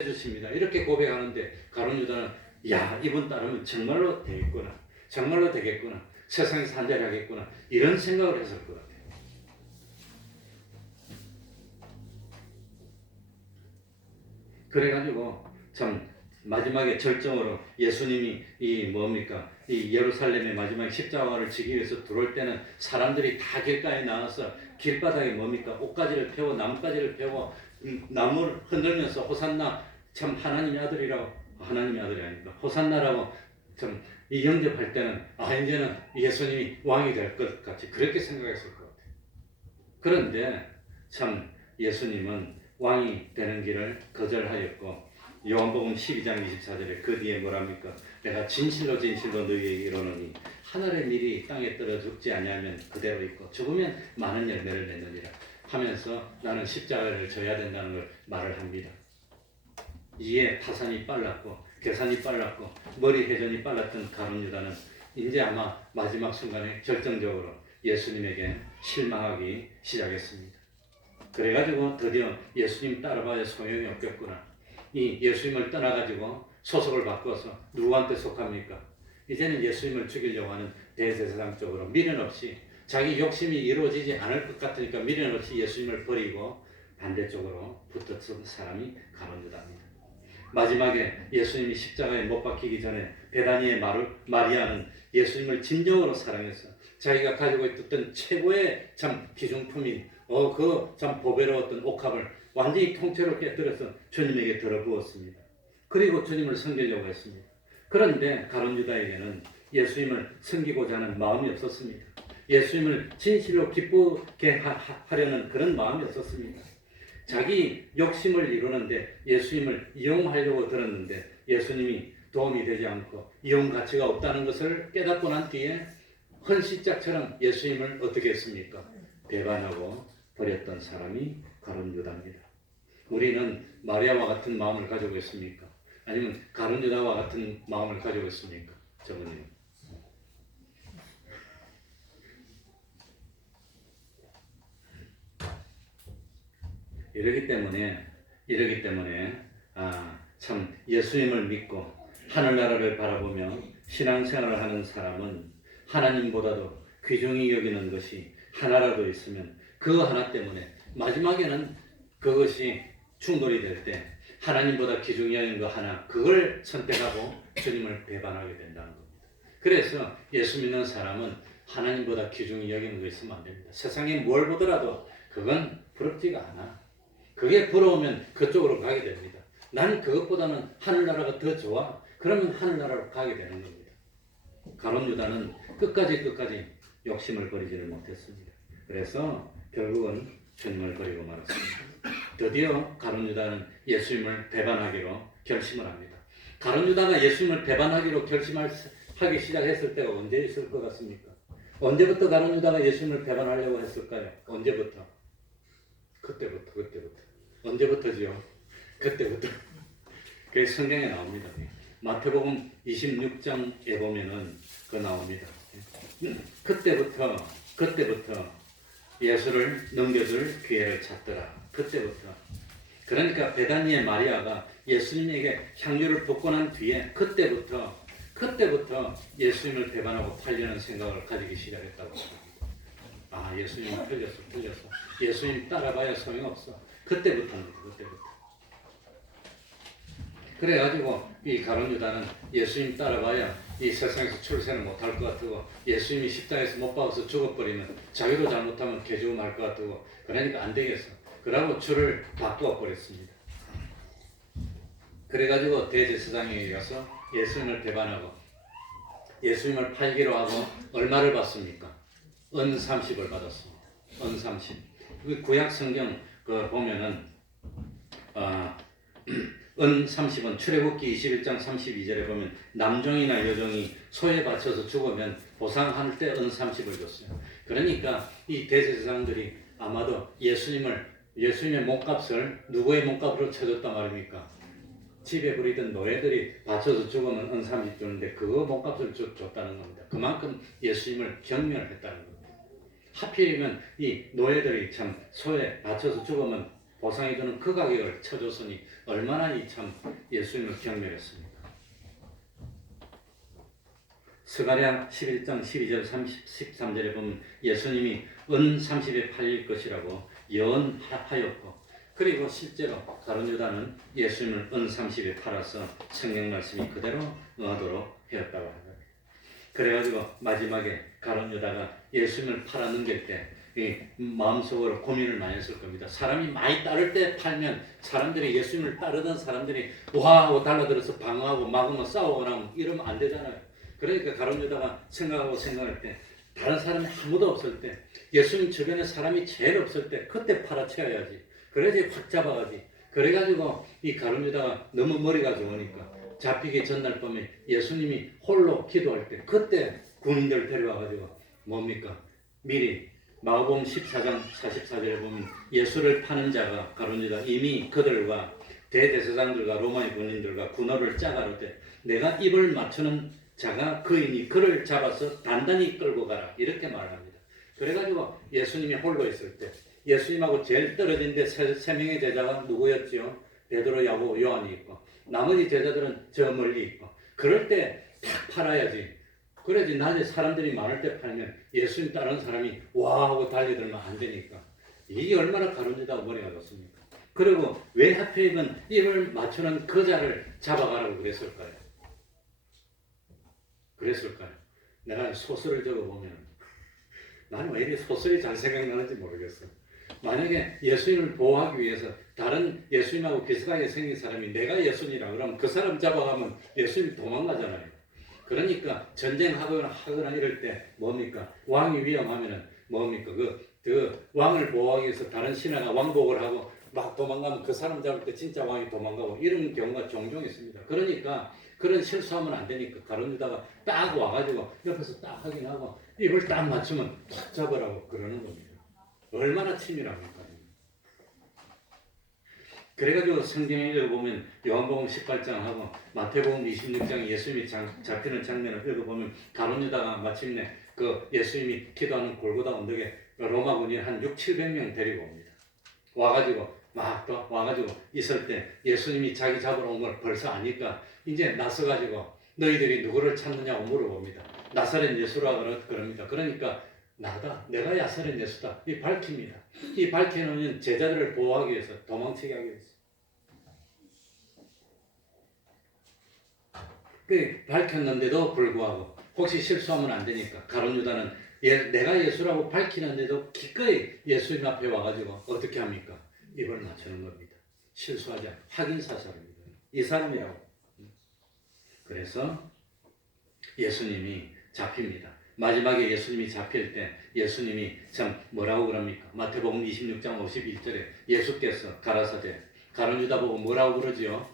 해주십니다. 이렇게 고백하는데 가룟 유다는 야, 이분 따르면 정말로 되겠구나. 정말로 되겠구나. 세상에서 한 자리 하겠구나. 이런 생각을 했을 것 같아요. 그래가지고 참 마지막에 절정으로 예수님이 이 예루살렘의 마지막 십자가를 지기 위해서 들어올 때는 사람들이 다 길가에 나와서 길바닥에 옷가지를 펴고 나뭇가지를 펴고 나무를 흔들면서 호산나, 참 하나님의 아들이라고, 하나님의 아들이 아닙니까, 호산나라고 참 이 영접할 때는 이제는 예수님이 왕이 될 것 같이 그렇게 생각했을 것 같아요. 그런데 참 예수님은 왕이 되는 길을 거절하였고, 요한복음 12장 24절에 그 뒤에 뭐랍니까? 내가 진실로 진실로 너희에게 이르노니 하늘의 밀이 땅에 떨어 죽지 아니하면 그대로 있고 죽으면 많은 열매를 내느니라 하면서 나는 십자가를 져야 된다는 걸 말을 합니다. 이에 타산이 빨랐고 계산이 빨랐고 머리 회전이 빨랐던 가룟 유다는 이제 아마 마지막 순간에 결정적으로 예수님에게 실망하기 시작했습니다. 그래가지고 드디어 예수님 따라봐야 소용이 없겠구나. 이 예수님을 떠나가지고 소속을 바꿔서 누구한테 속합니까? 이제는 예수님을 죽이려고 하는 대제사장 쪽으로 미련 없이, 자기 욕심이 이루어지지 않을 것 같으니까 미련 없이 예수님을 버리고 반대쪽으로 붙었던 사람이 가룟 유다입니다. 마지막에 예수님이 십자가에 못 박히기 전에 베다니의 마리아는 예수님을 진정으로 사랑해서 자기가 가지고 있었던 최고의 참 기중품인 그 참 보배로웠던 옥합을 완전히 통째로 깨뜨려서 주님에게 들어부었습니다. 그리고 주님을 섬기려고 했습니다. 그런데 가룟 유다에게는 예수님을 섬기고자 하는 마음이 없었습니다. 예수님을 진실로 기쁘게 하려는 그런 마음이 없었습니다. 자기 욕심을 이루는데 예수님을 이용하려고 들었는데 예수님이 도움이 되지 않고 이용 가치가 없다는 것을 깨닫고 난 뒤에 헌시짝처럼 예수님을 어떻게 했습니까? 배반하고 버렸던 사람이 가룟 유다입니다. 우리는 마리아와 같은 마음을 가지고 있습니까? 아니면 가룟 유다와 같은 마음을 가지고 있습니까? 저는요. 이러기 때문에 참 예수님을 믿고 하늘나라를 바라보며 신앙생활을 하는 사람은 하나님보다도 귀중히 여기는 것이 하나라도 있으면 그 하나 때문에 마지막에는 그것이 충돌이 될 때 하나님보다 귀중히 여기는 거 하나, 그걸 선택하고 주님을 배반하게 된다는 겁니다. 그래서 예수 믿는 사람은 하나님보다 귀중히 여기는 거 있으면 안 됩니다. 세상에 뭘 보더라도 그건 부럽지가 않아. 그게 부러우면 그쪽으로 가게 됩니다. 난 그것보다는 하늘나라가 더 좋아. 그러면 하늘나라로 가게 되는 겁니다. 가룟 유다는 끝까지 욕심을 버리지를 못했습니다. 그래서 결국은 주님을 버리고 말았습니다. 드디어 가룟 유다는 예수님을 배반하기로 결심을 합니다. 가룟 유다가 예수님을 배반하기로 결심하기 시작했을 때가 언제 있을 것 같습니까? 언제부터 가룟 유다가 예수님을 배반하려고 했을까요? 언제부터? 그때부터. 언제부터지요? 그때부터. 그게 성경에 나옵니다. 마태복음 26장에 보면은 나옵니다. 그때부터 예수를 넘겨줄 기회를 찾더라. 그때부터. 그러니까 베다니의 마리아가 예수님에게 향유를 붓고 난 뒤에 그때부터 예수님을 배반하고 팔려는 생각을 가지기 시작했다고 합니다. 예수님 틀렸어. 예수님 따라봐야 소용없어. 그때부터입니다. 그래가지고 이 가룟 유다는 예수님 따라봐야 이 세상에서 출세는 못할 것 같고, 예수님이 십자가에서 못 박아서 죽어버리면 자기도 잘못하면 개죽어 말 것 같고, 그러니까 안 되겠어. 그러고 줄을 바꾸어 버렸습니다. 그래가지고 대제사장에게 가서 예수님을 배반하고 예수님을 팔기로 하고 얼마를 받습니까? 은 30을 받았습니다. 은 30. 그 구약 성경 보면은 은 30은 출애굽기 21장 32절에 보면 남종이나 여종이 소에 바쳐서 죽으면 보상할 때 은 30을 줬어요. 그러니까 이 대제사장들이 아마도 예수님의 몸값을 누구의 몸값으로 쳐줬단 말입니까? 집에 부리던 노예들이 바쳐서 죽으면 은 30 주는데 그거 몸값을 줬다는 겁니다. 그만큼 예수님을 경멸했다는 겁니다. 하필이면 이 노예들이 참 소에 바쳐서 죽으면 보상해주는 그 가격을 쳐줬으니 얼마나 이 참 예수님을 경멸했습니까? 스가랴 11장 12절 13절에 보면 예수님이 은 30에 팔릴 것이라고 예언하였고, 그리고 실제로 가룟 유다는 예수님을 은 30에 팔아서 성경 말씀이 그대로 응하도록 하였다고 합니다. 그래가지고 마지막에 가룟 유다가 예수님을 팔아 넘길 때 마음속으로 고민을 많이 했을 겁니다. 사람이 많이 따를 때 팔면 사람들이, 예수님을 따르던 사람들이 와 하고 달라들어서 방어하고 막으면 싸우거나 이러면 안 되잖아요. 그러니까 가룟 유다가 생각할 때, 다른 사람이 아무도 없을 때, 예수님 주변에 사람이 제일 없을 때 그때 팔아채워야지. 그래야지 확 잡아가지. 그래가지고 이 가룟 유다가 너무 머리가 좋으니까 잡히기 전날 밤에 예수님이 홀로 기도할 때 그때 군인들 데려와가지고 뭡니까? 미리 마가복음 14장 44절에 보면 예수를 파는 자가 가룟 유다 이미 그들과 대제사장들과 로마의 군인들과 군호를 짜가를 때 내가 입을 맞추는 자가 그이니 그를 잡아서 단단히 끌고 가라, 이렇게 말합니다. 그래가지고 예수님이 홀로 있을 때 예수님하고 제일 떨어진 데 세 명의 제자가 누구였죠? 베드로, 야고, 요한이 있고 나머지 제자들은 저 멀리 있고, 그럴 때 탁 팔아야지. 그래야지 낮에 사람들이 많을 때 팔면 예수님 따르는 사람이 와 하고 달려들면 안 되니까. 이게 얼마나 가룟 유다가 머리가 좋습니까? 그리고 왜 하필이면 입을 맞추는 그 자를 잡아가라고 그랬을까요? 내가 소설을 적어보면 나는 왜 이렇게 소설이 잘 생각나는지 모르겠어. 만약에 예수님을 보호하기 위해서 다른 예수님하고 비슷하게 생긴 사람이 내가 예수님이라 그러면 그 사람 잡아가면 예수님이 도망가잖아요. 그러니까 전쟁하거나 이럴 때 뭡니까? 왕이 위험하면은 뭡니까? 그 왕을 보호하기 위해서 다른 신하가 왕복을 하고 막 도망가면 그 사람 잡을 때 진짜 왕이 도망가고 이런 경우가 종종 있습니다. 그러니까 그런 실수하면 안 되니까 가룟 유다가 딱 와가지고 옆에서 딱 확인하고 입을 딱 맞추면 탁 잡으라고 그러는 겁니다. 얼마나 치밀합니까? 그래가지고 성경에 읽어보면 요한복음 18장하고 마태복음 26장 예수님이 잡히는 장면을 읽어보면 가룟 유다가 마침내 그 예수님이 기도하는 골고다 언덕에 로마 군인 한 600~700명 데리고 옵니다. 와가지고 있을 때 예수님이 자기 잡으러 온 걸 벌써 아니까 이제 나서가지고 너희들이 누구를 찾느냐고 물어봅니다. 나사렛 예수라 그럽니다. 그러니까 나다, 내가 나사렛 예수다, 이 밝힙니다. 이 밝히는 제자들을 보호하기 위해서, 도망치게 하기 위해서. 그 밝혔는데도 불구하고 혹시 실수하면 안 되니까 가룟 유다는 내가 예수라고 밝히는데도 기꺼이 예수님 앞에 와가지고 어떻게 합니까? 입을 맞추는 겁니다. 실수하지 않고 확인 사살입니다. 이 사람이라고. 그래서 예수님이 잡힙니다. 마지막에 예수님이 잡힐 때 예수님이 참 뭐라고 그럽니까? 마태복음 26장 51절에 예수께서 가라사대 가룟 유다 보고 뭐라고 그러지요?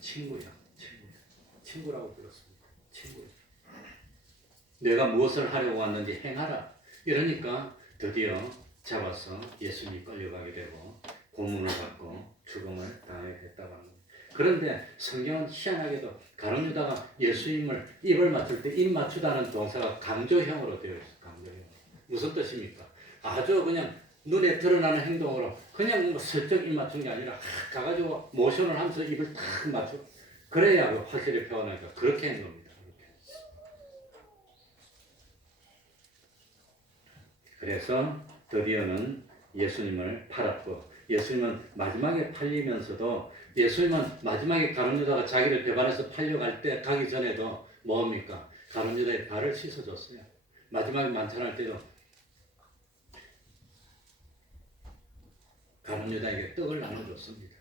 친구라고 불렀습니다. 친구야. 내가 무엇을 하려고 왔는지 행하라. 이러니까 드디어 잡아서 예수님이 끌려가게 되고 고문을 받고 죽음을 당하게 됐다고 합니다. 그런데 성경은 희한하게도 가룟 유다가 예수님을 입을 맞출 때 입 맞추다는 동사가 강조형으로 되어 있어요. 강조형. 무슨 뜻입니까? 아주 그냥 눈에 드러나는 행동으로 그냥 뭐 슬쩍 입 맞춘 게 아니라 가가지고 모션을 하면서 입을 탁 맞추. 그래야 확실히 표현하니까 그렇게 한 겁니다. 그래서 드디어는 예수님을 팔았고, 예수님은 마지막에 팔리면서도 예수님은 마지막에 가룟 유다가 자기를 배반해서 팔려갈 때 가기 전에도 뭡니까? 가룟 유다의 발을 씻어줬어요. 마지막에 만찬할 때도 가룟 유다에게 떡을 나눠줬습니다.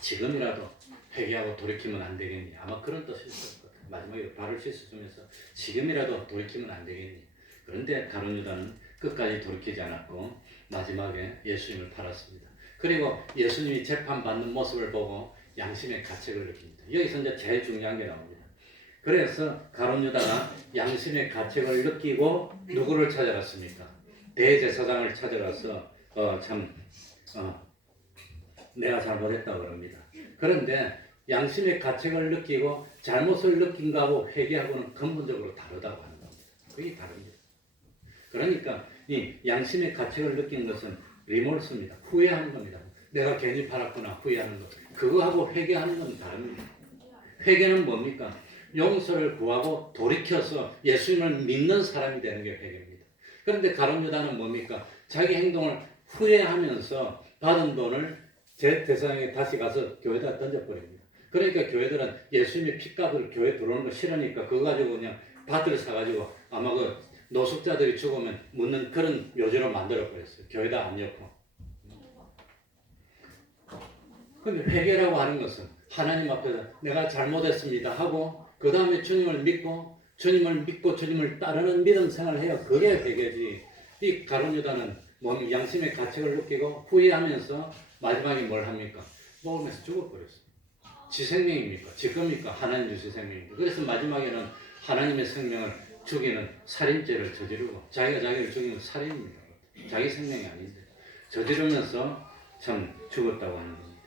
지금이라도 회개하고 돌이키면 안 되겠니? 아마 그런 뜻이었을 것 같아요. 마지막에 발을 씻어주면서 지금이라도 돌이키면 안 되겠니? 그런데 가룟 유다는 끝까지 돌이키지 않았고 마지막에 예수님을 팔았습니다. 그리고 예수님이 재판받는 모습을 보고 양심의 가책을 느낍니다. 여기서 이제 제일 중요한 게 나옵니다. 그래서 가룟 유다가 양심의 가책을 느끼고 누구를 찾아갔습니까? 대제사장을 찾아가서 내가 잘못했다고 그럽니다. 그런데 양심의 가책을 느끼고 잘못을 느낀 거하고 회개하고는 근본적으로 다르다고 하는 겁니다. 그게 다릅니다. 그러니까 이 양심의 가책을 느낀 것은 리몰스입니다. 후회하는 겁니다. 내가 괜히 팔았구나 후회하는 것. 그거하고 회개하는 건 다릅니다. 회개는 뭡니까? 용서를 구하고 돌이켜서 예수님을 믿는 사람이 되는 게 회개입니다. 그런데 가룟 유다는 뭡니까? 자기 행동을 후회하면서 받은 돈을 제 대상에 다시 가서 교회에다 던져버립니다. 그러니까 교회들은 예수님의 핏값을 교회 들어오는 거 싫으니까 그거 가지고 그냥 밭을 사가지고 아마 그 노숙자들이 죽으면 묻는 그런 묘지로 만들어버렸어요. 교회다 안 엮고. 근데 회개라고 하는 것은 하나님 앞에서 내가 잘못했습니다 하고 그 다음에 주님을 믿고 주님을 따르는 믿음 생활을 해요. 그게 회개지. 이 가룟 유다는 몸 양심의 가책을 느끼고 후회하면서 마지막에 뭘 합니까? 먹으면서 죽어버렸어요. 지 생명입니까? 지 겁니까? 하나님 주신 생명입니까? 그래서 마지막에는 하나님의 생명을 죽이는 살인죄를 저지르고 자기가 자기를 죽이는 살인입니다. 자기 생명이 아닌데 저지르면서 참 죽었다고 하는 겁니다.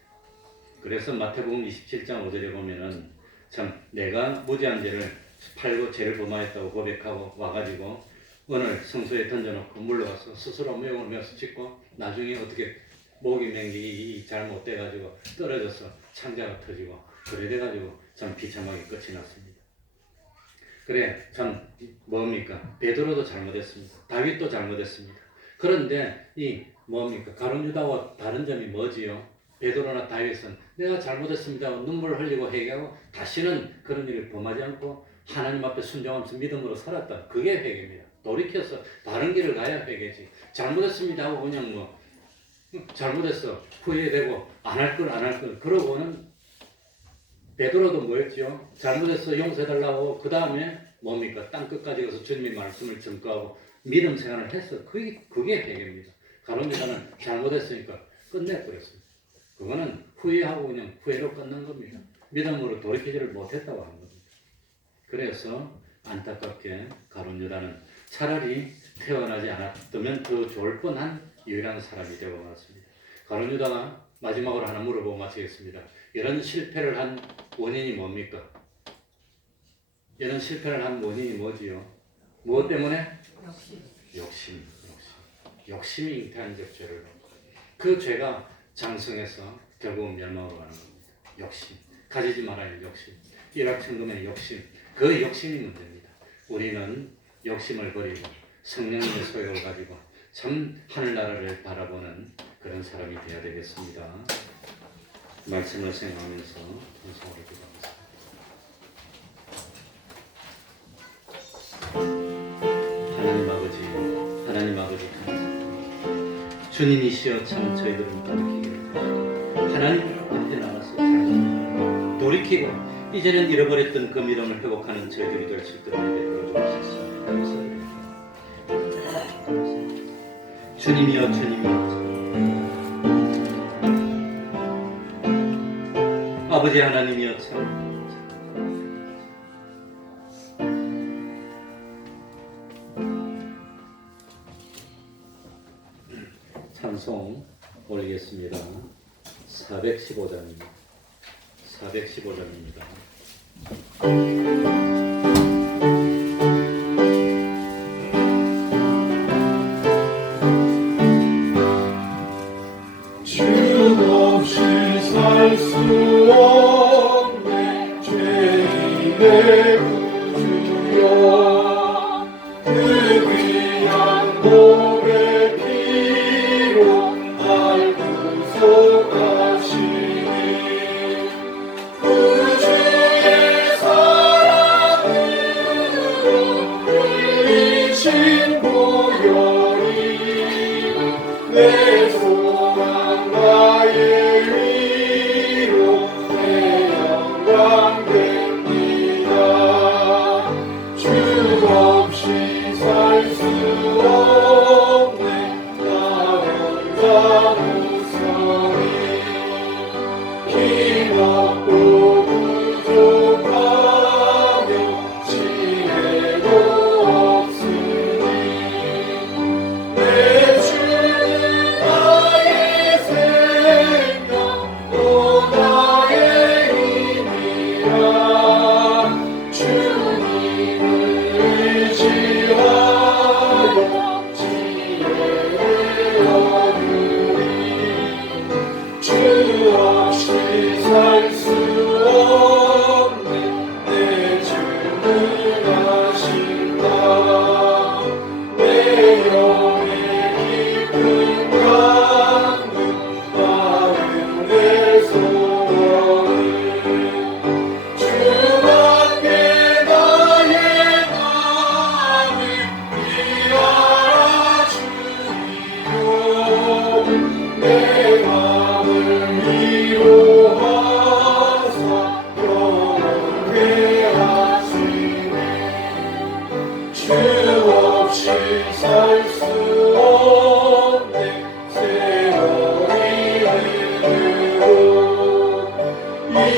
그래서 마태복음 27장 5절에 보면은 참 내가 무지한 죄를 팔고 죄를 범하였다고 고백하고 와가지고 오늘 성소에 던져놓고 물러가서 스스로 모욕을 메어서 짓고 나중에 어떻게 목이 맹기 잘못돼가지고 떨어져서 창자가 터지고 그래 돼가지고 참 비참하게 끝이 났습니다. 그래 참 뭡니까? 베드로도 잘못했습니다. 다윗도 잘못했습니다. 그런데 이 뭡니까? 가룟 유다와 다른 점이 뭐지요? 베드로나 다윗은 내가 잘못했습니다 하고 눈물을 흘리고 회개하고 다시는 그런 일을 범하지 않고 하나님 앞에 순종하면서 믿음으로 살았다. 그게 회개입니다. 돌이켜서 다른 길을 가야 회개지. 잘못했습니다 하고 그냥 뭐 잘못했어 후회되고 안 할 걸 그러고는 베드로도 뭐였죠? 잘못했어 용서해달라고 그 다음에 뭡니까? 땅끝까지 가서 주님의 말씀을 전가하고 믿음 생활을 했어. 그게 회개입니다. 가룟 유다는 잘못했으니까 끝내버렸습니다. 그거는 후회하고 그냥 후회로 끝난 겁니다. 믿음으로 돌이키지를 못했다고 하는 겁니다. 그래서 안타깝게 가룟 유다는 차라리 태어나지 않았다면 더 좋을 뻔한 유일한 사람이 되고 말았습니다. 가룟 유다가 마지막으로 하나 물어보고 마치겠습니다. 이런 실패를 한 원인이 뭡니까? 이런 실패를 한 원인이 뭐지요? 무엇 때문에? 욕심이 잉태한 죄를. 그 죄가 장성해서 결국은 멸망으로 가는 겁니다. 욕심. 가지지 말아야 할 욕심. 일확천금의 욕심. 그 욕심이 문제입니다. 우리는 욕심을 버리고 성령님의 소욕을 가지고 참 하늘나라를 바라보는 그런 사람이 되어야 되겠습니다. 말씀을 생각하면서 감사를 기도하겠습니다. 하나님 아버지 감사합니다. 주님이시여 참 저희들을 가르치기를 하나님 앞에 나가서 잘 돌이키고 이제는 잃어버렸던 그 믿음을 회복하는 저희들이 될 수 있도록 되도록 주옵소서. 주님이여 아버지 하나님이여 참 찬송 올리겠습니다. 415장입니다. 415장입니다. 주 없이 살 수 없네 죄인의 구주여 그 귀한 몸의 피로 날 구속하시니 구주의 사랑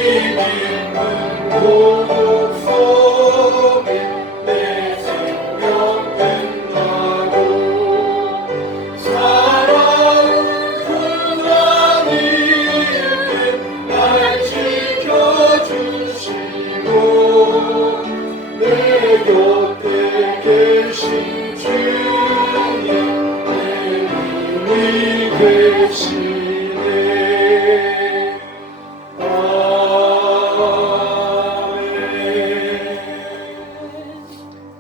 있는 고독 속에 내 생명 된다고 살아온 하나님께 날 지켜주시고 내 곁에 계신 주님 내 힘이 되시네. 아멘.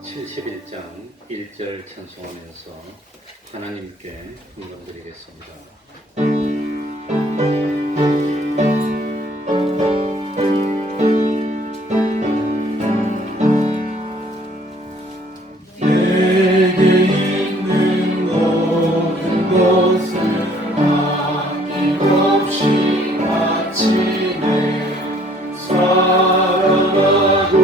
71장 1절 찬송하면서 하나님께 감사드리겠습니다. 내게 있는 모든 것을 아낌없이 바치네. 사랑하고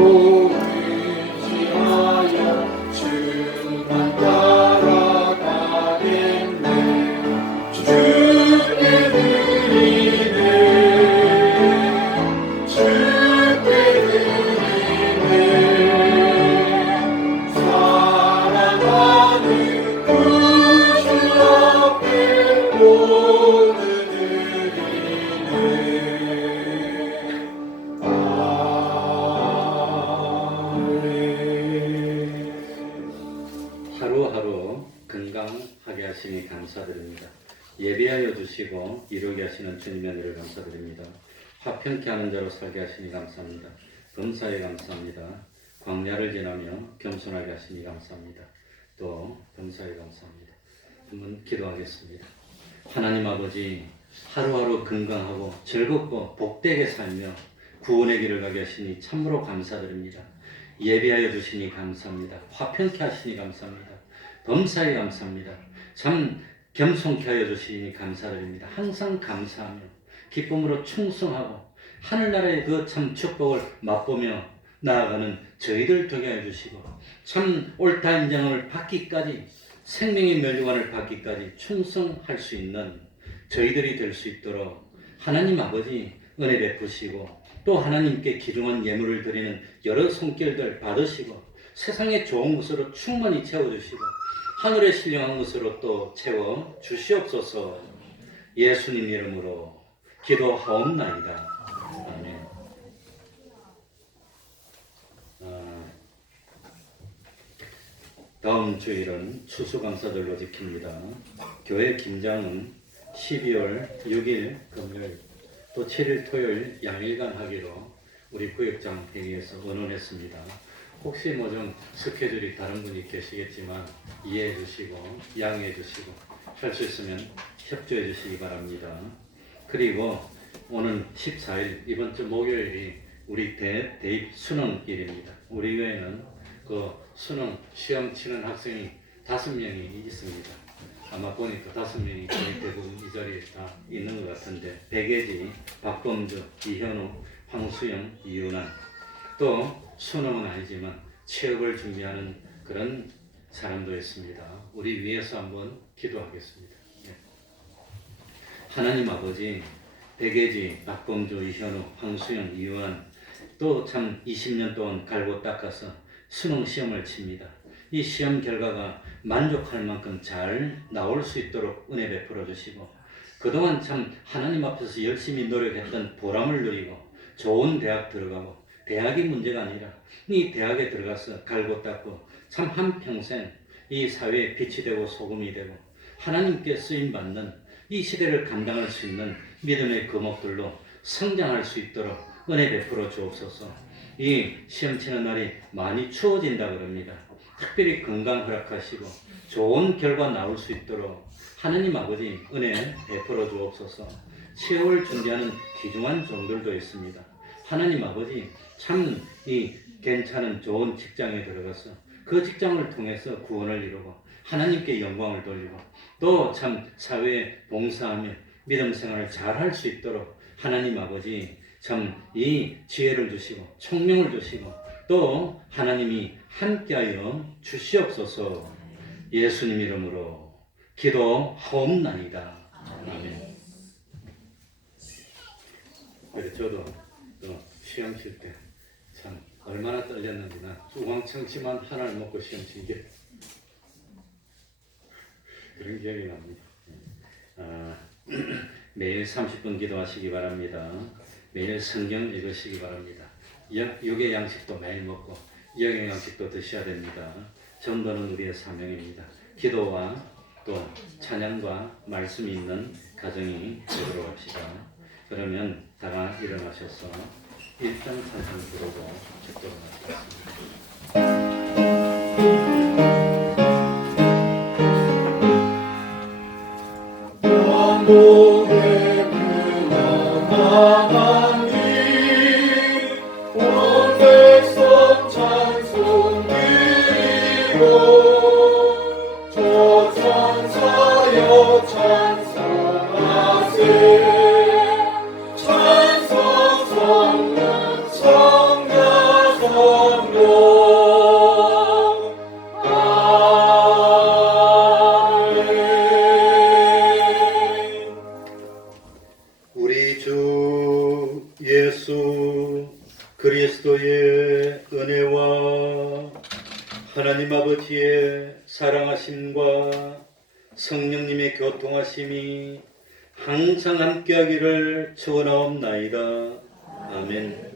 의지하여 주만 따라가겠네. 주께 드리네. 주께 드리네. 사랑하는 구주 앞에 모두 드리네. 아멘. 하루하루 건강하게 하시니 감사드립니다. 예비하여 주시고 이루게 하시는 주님의 은혜를 감사드립니다. 화평케 하는 자로 살게 하시니 감사합니다. 범사에 감사합니다. 광야를 지나며 겸손하게 하시니 감사합니다. 또 범사에 감사합니다. 한번 기도하겠습니다. 하나님 아버지, 하루하루 건강하고 즐겁고 복되게 살며 구원의 길을 가게 하시니 참으로 감사드립니다. 예비하여 주시니 감사합니다. 화평케 하시니 감사합니다. 범사에 감사합니다. 참 겸손케 하여 주시니 감사드립니다. 항상 감사하며 기쁨으로 충성하고 하늘나라의 그 참 축복을 맛보며 나아가는 저희들 되게 하여 주시고 참 옳다 인정을 받기까지 생명의 멸류관을 받기까지 충성할 수 있는 저희들이 될 수 있도록 하나님 아버지 은혜 베푸시고 또 하나님께 귀중한 예물을 드리는 여러 손길들 받으시고 세상의 좋은 것으로 충만히 채워주시고 하늘의 신령한 것으로 또 채워 주시옵소서. 예수님 이름으로 기도하옵나이다. 아멘. 다음 주일은 추수감사절로 지킵니다. 교회 김장은 12월 6일 금요일 또 7일 토요일 양일간 하기로 우리 구역장 회의에서 의논했습니다. 혹시 뭐 좀 스케줄이 다른 분이 계시겠지만 이해해 주시고 양해해 주시고 할 수 있으면 협조해 주시기 바랍니다. 그리고 오늘 14일 이번 주 목요일이 우리 대입 수능일입니다. 우리 교회는 그 수능 시험 치는 학생이 5명이 있습니다. 아마 보니까 5명이 거의 대부분 이 자리에 다 있는 것 같은데 백예지, 박범주, 이현우, 황수영, 이윤환 또 수능은 아니지만 취업을 준비하는 그런 사람도 있습니다. 우리 위해서 한번 기도하겠습니다. 예. 하나님 아버지 백예지, 박범주, 이현우, 황수영, 이윤환 또 참 20년 동안 갈고 닦아서 수능 시험을 칩니다. 이 시험 결과가 만족할 만큼 잘 나올 수 있도록 은혜 베풀어 주시고 그동안 참 하나님 앞에서 열심히 노력했던 보람을 누리고 좋은 대학 들어가고 대학이 문제가 아니라 이 대학에 들어가서 갈고 닦고 참 한평생 이 사회에 빛이 되고 소금이 되고 하나님께 쓰임받는 이 시대를 감당할 수 있는 믿음의 거목들로 성장할 수 있도록 은혜 베풀어 주옵소서. 이 시험 치는 날이 많이 추워진다 그럽니다. 특별히 건강 허락하시고 좋은 결과 나올 수 있도록 하나님 아버지 은혜 베풀어 주옵소서. 취업을 준비하는 귀중한 종들도 있습니다. 하나님 아버지 참 이 괜찮은 좋은 직장에 들어가서 그 직장을 통해서 구원을 이루고 하나님께 영광을 돌리고 또 참 사회에 봉사하며 믿음 생활을 잘 할 수 있도록 하나님 아버지 참 이 지혜를 주시고 총명을 주시고 또 하나님이 함께하여 주시옵소서. 예수님 이름으로 기도하옵나이다. 아멘. 그래 저도 또 시험 칠 때 참 얼마나 떨렸는지 나 우황청심한 하나를 먹고 시험 친 게 그런 기억이 납니다. 매일 30분 기도하시기 바랍니다. 매일 성경 읽으시기 바랍니다. 육의 양식도 매일 먹고 영의 양식도 드셔야 됩니다. 전도는 우리의 사명입니다. 기도와 또 찬양과 말씀이 있는 가정이 되도록 합시다. 그러면 다가 일어나셔서 일장 찬송 부르고 축도록 하시겠습니다. 왕복의 무난한 길, 온 백성 찬송 드리고, 저 찬사여 찬송하세. 찬송 성문 성자 성령. 우리 주 예수 그리스도의 은혜와 하나님 아버지의 사랑하심과 성령님의 교통하심이 항상 함께하기를 축원하옵나이다. 아멘.